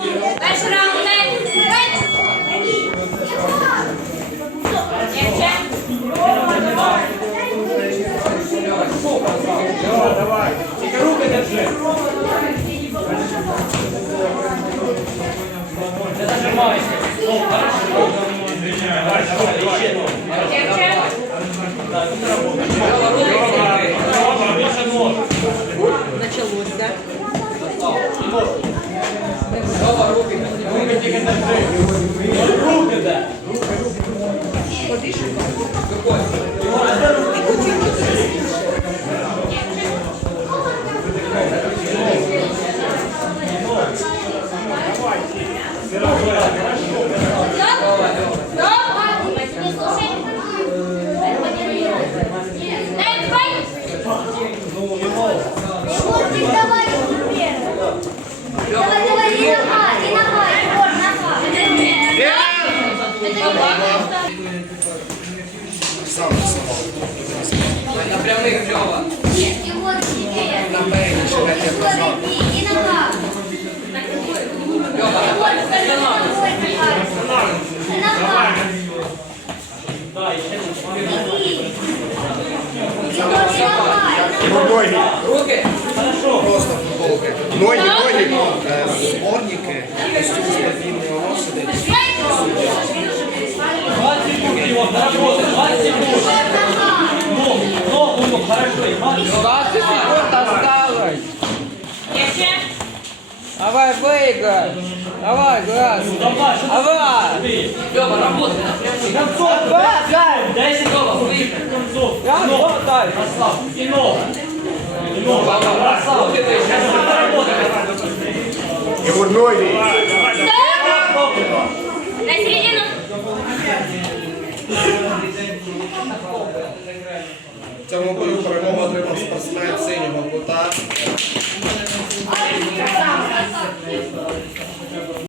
Перший раунд. Давай, давай. Тільки руки держи. Не зажимайся. Ну, хорошо. Давай, давай, давай. Ще ножки. Gracias. Иди, и нога. Льова, Егор, скажи, ногой нога. Нога. Да, і ще ножки. Иди. Егор, и нога, и нога. Ноги, Руки. Просто футболки. ноги, ноги. Е, доработай, 20 секунд. Ногу, ногу, ногу, хорошо, и 20 секунд. 20 секунд осталось. Давай, выиграй. Давай, Грас. Давай, Давай. Льова, работай. Концов, Давай. 10 секунд, концов. Работай. Расслаб, и ногу. И ногу, расслаб. Доработай. Його ноги. На середину. В цьому бою перемогу отримав спортсмен синього кута.